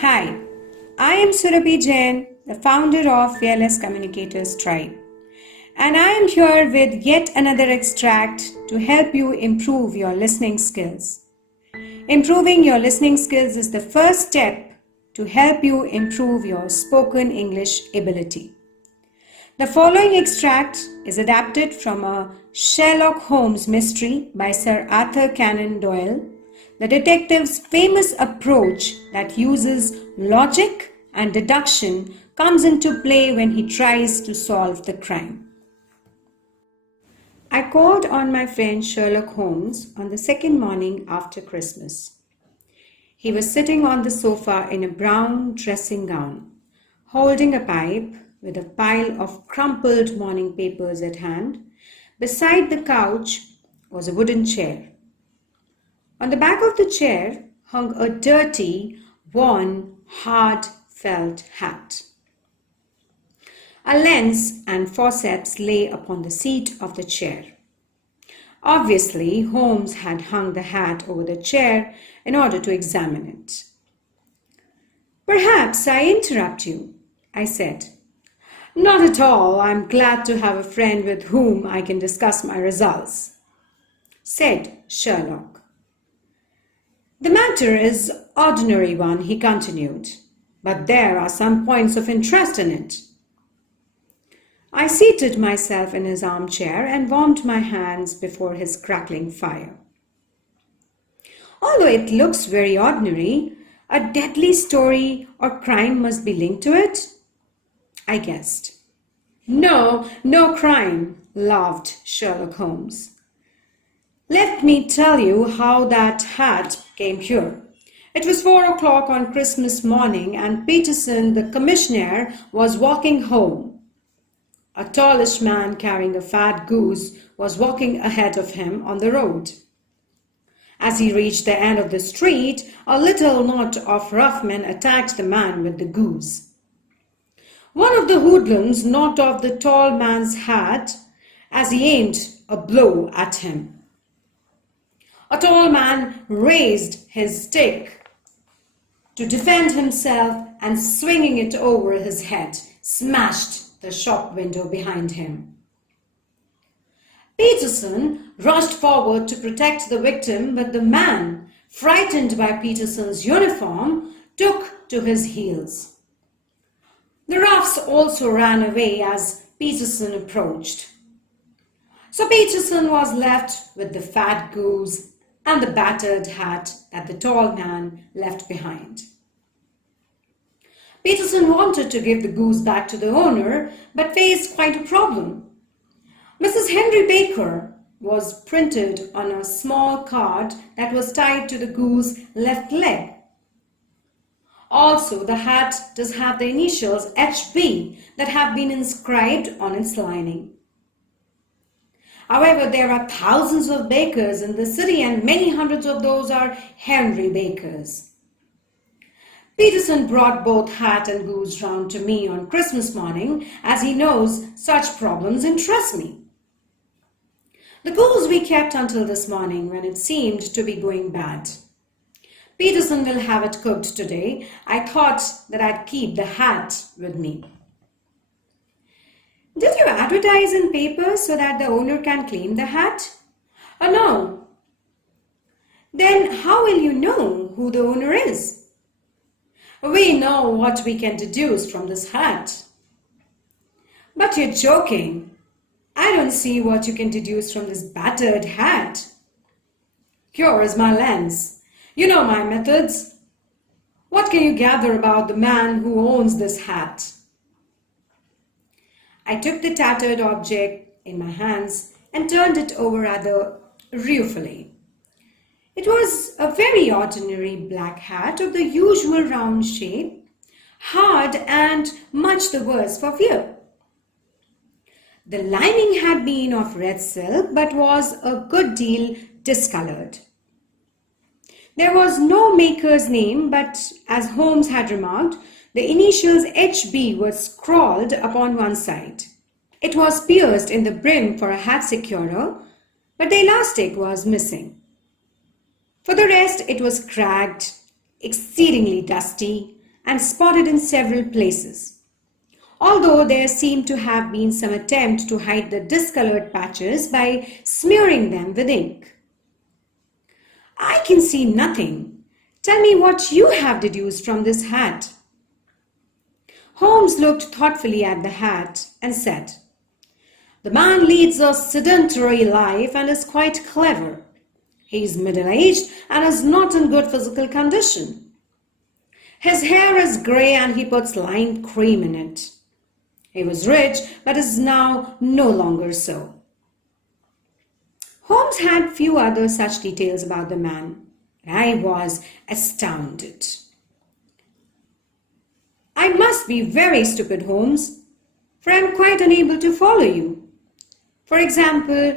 Hi, I am Surabhi Jain, the founder of Fearless Communicators Tribe, and I am here with yet another extract to help you improve your listening skills. Improving your listening skills is the first step to help you improve your spoken English ability. The following extract is adapted from a Sherlock Holmes mystery by Sir Arthur Conan Doyle, the detective's famous approach that uses logic and deduction comes into play when he tries to solve the crime. I called on my friend Sherlock Holmes on the second morning after Christmas. He was sitting on the sofa in a brown dressing gown, holding a pipe with a pile of crumpled morning papers at hand. Beside the couch was a wooden chair. On the back of the chair hung a dirty, worn, hard felt hat. A lens and forceps lay upon the seat of the chair. Obviously, Holmes had hung the hat over the chair in order to examine it. "Perhaps I interrupt you," I said. "Not at all. I'm glad to have a friend with whom I can discuss my results," said Sherlock. "The matter is an ordinary one," he continued, "but there are some points of interest in it." I seated myself in his armchair and warmed my hands before his crackling fire. "Although it looks very ordinary, a deadly story or crime must be linked to it," I guessed. "No, no crime," laughed Sherlock Holmes. "Let me tell you how that hat came here. It was 4 o'clock on Christmas morning and Peterson, the commissioner, was walking home. A tallish man carrying a fat goose was walking ahead of him on the road. As he reached the end of the street, a little knot of rough men attacked the man with the goose. One of the hoodlums knocked off the tall man's hat as he aimed a blow at him. A tall man raised his stick to defend himself and swinging it over his head, smashed the shop window behind him. Peterson rushed forward to protect the victim, but the man, frightened by Peterson's uniform, took to his heels. The roughs also ran away as Peterson approached. So Peterson was left with the fat goose and the battered hat that the tall man left behind. Peterson wanted to give the goose back to the owner, but faced quite a problem. Mrs. Henry Baker was printed on a small card that was tied to the goose's left leg. Also, the hat does have the initials HB that have been inscribed on its lining. However, there are thousands of bakers in the city and many hundreds of those are Henry Bakers. Peterson brought both hat and goose round to me on Christmas morning as he knows such problems interest me. The goose we kept until this morning when it seemed to be going bad. Peterson will have it cooked today. I thought that I'd keep the hat with me. Did you advertise in papers so that the owner can claim the hat? Oh, no. Then how will you know who the owner is? We know what we can deduce from this hat. But you're joking. I don't see what you can deduce from this battered hat. Here is my lens. You know my methods. What can you gather about the man who owns this hat? I took the tattered object in my hands and turned it over rather ruefully. It was a very ordinary black hat of the usual round shape, hard and much the worse for wear. The lining had been of red silk but was a good deal discolored. There was no maker's name, but as Holmes had remarked, the initials HB were scrawled upon one side. It was pierced in the brim for a hat securer, but the elastic was missing. For the rest, it was cracked, exceedingly dusty, and spotted in several places, although there seemed to have been some attempt to hide the discolored patches by smearing them with ink. "I can see nothing. Tell me what you have deduced from this hat." Holmes looked thoughtfully at the hat and said, "The man leads a sedentary life and is quite clever. He is middle-aged and is not in good physical condition. His hair is grey and he puts lime cream in it. He was rich but is now no longer so." Holmes had few other such details about the man, and I was astounded. "I must be very stupid, Holmes, for I am quite unable to follow you. For example,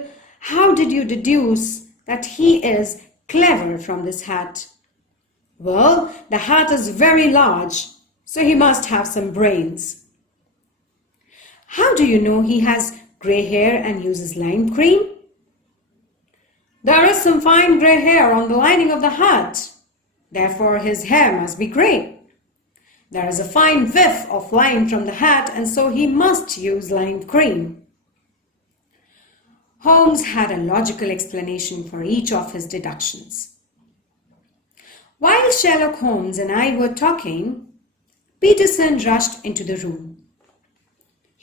how did you deduce that he is clever from this hat?" "Well, the hat is very large, so he must have some brains." "How do you know he has grey hair and uses lime cream?" "There is some fine grey hair on the lining of the hat. Therefore, his hair must be grey. There is a fine whiff of lime from the hat, and so he must use lime cream." Holmes had a logical explanation for each of his deductions. While Sherlock Holmes and I were talking, Peterson rushed into the room.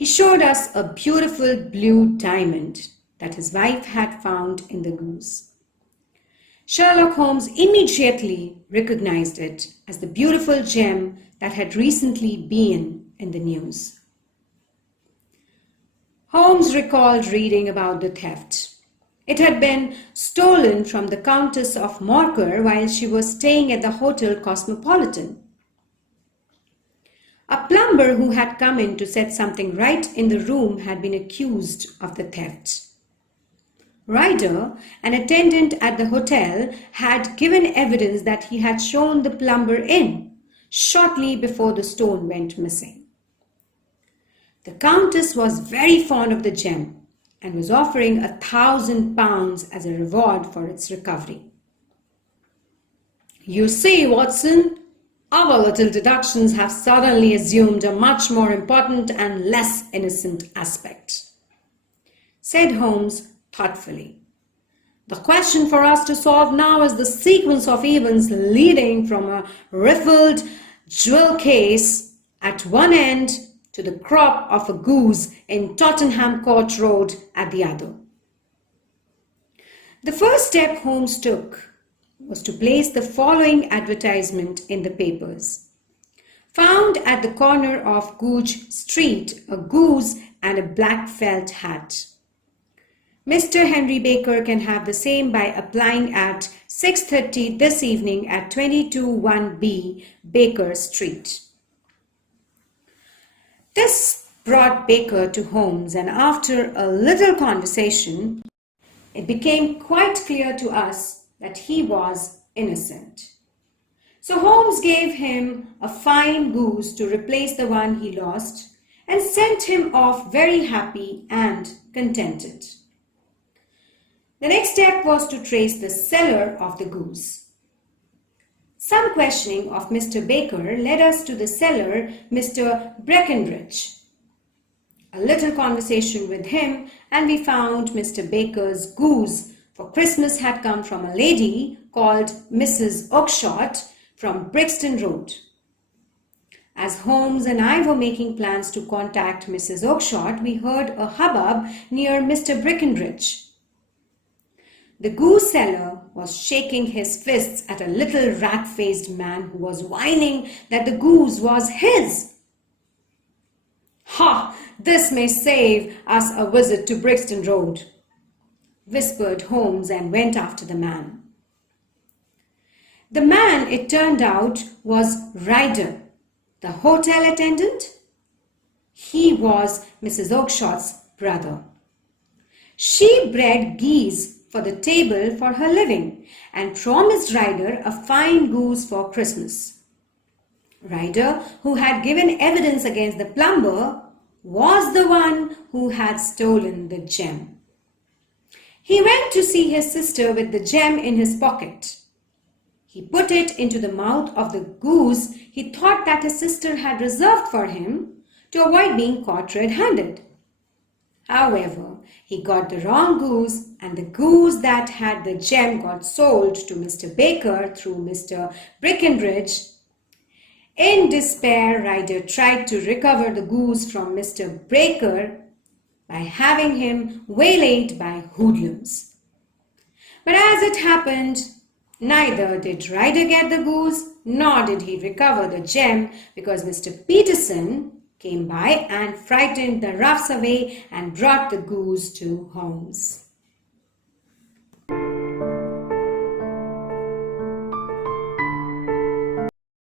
He showed us a beautiful blue diamond that his wife had found in the goose. Sherlock Holmes immediately recognized it as the beautiful gem that had recently been in the news. Holmes recalled reading about the theft. It had been stolen from the Countess of Morcar while she was staying at the Hotel Cosmopolitan. A plumber who had come in to set something right in the room had been accused of the theft. Ryder, an attendant at the hotel, had given evidence that he had shown the plumber in shortly before the stone went missing. The Countess was very fond of the gem and was offering £1,000 as a reward for its recovery. "You see, Watson, our little deductions have suddenly assumed a much more important and less innocent aspect," said Holmes thoughtfully. "The question for us to solve now is the sequence of events leading from a riffled jewel case at one end to the crop of a goose in Tottenham Court Road at the other." The first step Holmes took was to place the following advertisement in the papers. "Found at the corner of Goodge Street, a goose and a black felt hat. Mr. Henry Baker can have the same by applying at 6:30 this evening at 221B Baker Street." This brought Baker to Holmes, and after a little conversation, it became quite clear to us that he was innocent. So Holmes gave him a fine goose to replace the one he lost and sent him off very happy and contented. The next step was to trace the seller of the goose. Some questioning of Mr. Baker led us to the seller, Mr. Breckenridge. A little conversation with him, and we found Mr. Baker's goose for Christmas had come from a lady called Mrs. Oakshott from Brixton Road. As Holmes and I were making plans to contact Mrs. Oakshott, we heard a hubbub near Mr. Breckenridge. The goose seller was shaking his fists at a little rat-faced man who was whining that the goose was his. "Ha! This may save us a visit to Brixton Road," whispered Holmes, and went after the man. The man, it turned out, was Ryder, the hotel attendant. He was Mrs. Oakshott's brother. She bred geese for the table for her living and promised Ryder a fine goose for Christmas. Ryder, who had given evidence against the plumber, was the one who had stolen the gem. He went to see his sister with the gem in his pocket. He put it into the mouth of the goose he thought that his sister had reserved for him to avoid being caught red-handed. However, he got the wrong goose, and the goose that had the gem got sold to Mr. Baker through Mr. Breckenridge. In despair, Ryder tried to recover the goose from Mr. Baker by having him waylaid by hoodlums. But as it happened, neither did Ryder get the goose, nor did he recover the gem, because Mr. Peterson came by and frightened the roughs away and brought the goose to Holmes.